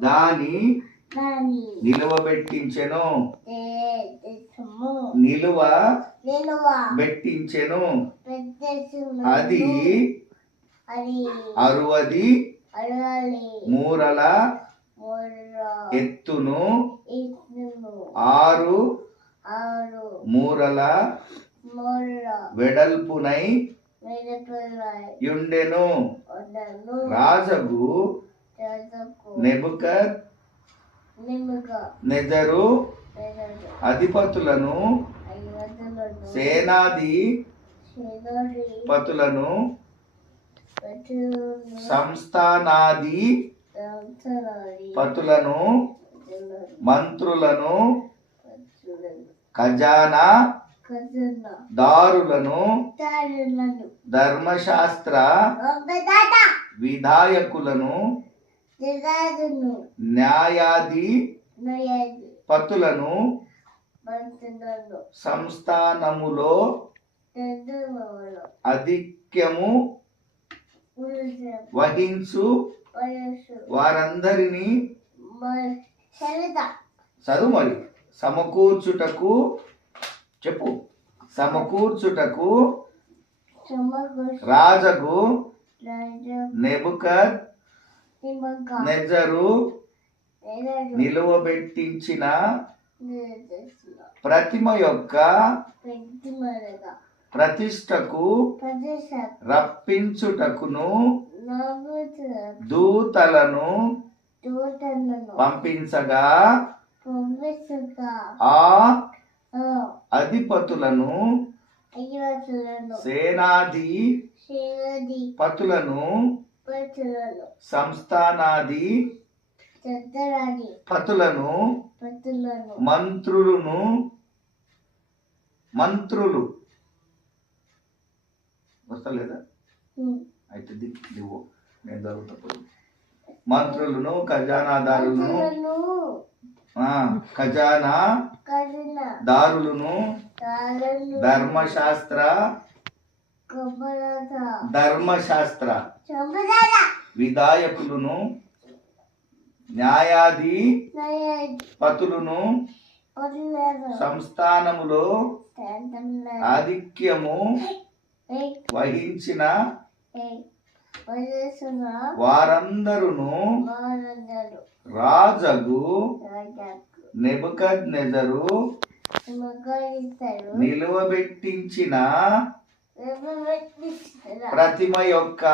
దాని నిలువబెట్టించెను నిలువ బెట్టించెను అది 60 మూరల ఎత్తును 6 మూరల వెడల్పునై యుండెను. రాజగు నెబుకద్నెజరు అధిపతులను సేనాధిపతులను సంస్థానాధిపతులను మంత్రులను ఖజానా దారులను ధర్మశాస్త్ర విధాయకులను న్యాయాధిపతులను సంస్థానములో అధిక్యము వహించు వారందరినీ చదువు మరి సమకూర్చుటకు చెప్పు సమకూర్చుటకు రాజగు నెబుకద్నెజరు నిలువబెట్టించిన ప్రతిమ యొక్క ప్రతిష్టకు రప్పించుటకును దూతలను పంపించగా ఆ అధిపతులను సేనాధిపతులను సంస్థానాధిపతులను మంత్రులు వస్తలేదా అయితే దివ్వు నేను చదువుతా మంత్రులను ఖజానాదారులను ఖజానా దారులను ధర్మశాస్త్ర విధాయకులను న్యాయాధిపతులను సంస్థానములో ఆధిక్యము వహించిన వారందరును రాజగు నెబుకద్నెజరు నిలువబెట్టించిన ప్రతిమ యొక్క